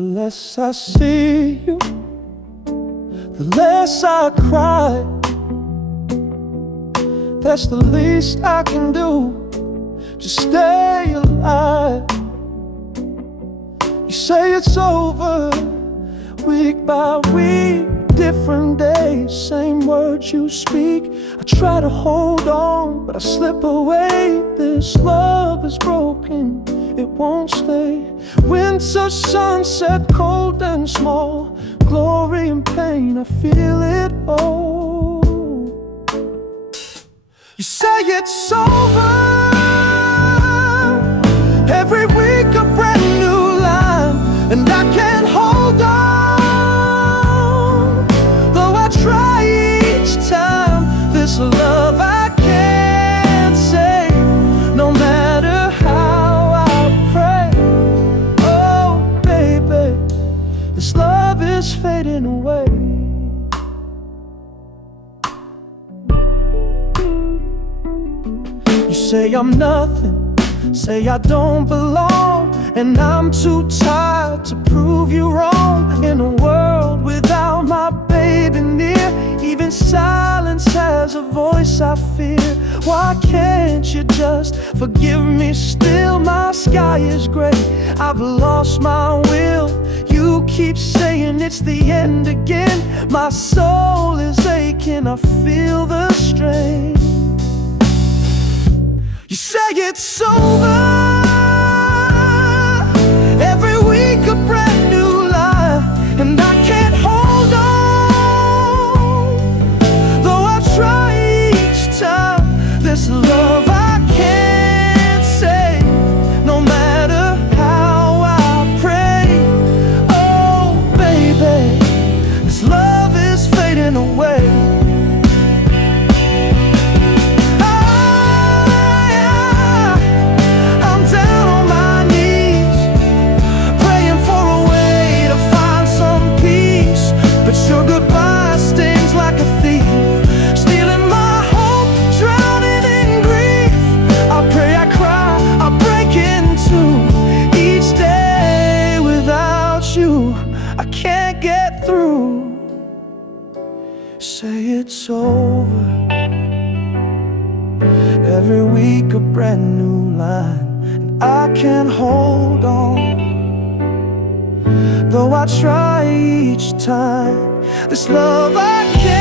The less I see you, the less I cry. That's the least I can do, just stay alive. You say it's over, week by week, different days, same words you speak. I try to hold on, but I slip away. This love is broken, it won't stay. Winter sunset, cold and small, glory and pain, I feel it all. You say it's over, every week a brand new line, and I can't hold on, though I try each time. This love I can't save, no matter how I pray. Oh baby, this love is fading away. You say I'm nothing, say I don't belong, and I'm too tired to prove you wrong. In a world without my baby near, even silence has a voice I fear. Why can't you just forgive me still? My sky is gray, I've lost my will. You keep saying it's the end again. My soul is aching, I feel the strain. You say it's over, every week a brand new lie, and I can't hold on, though I try each time. This love I can't save, no matter how I pray. Oh baby, this love is fading away. Your goodbye stings like a thief, stealing my hope, drowning in grief. I pray, I cry, I break in two. Each day without you, I can't get through. Say it's over, every week a brand new line, and I can't hold on, though I try each time. This love I can't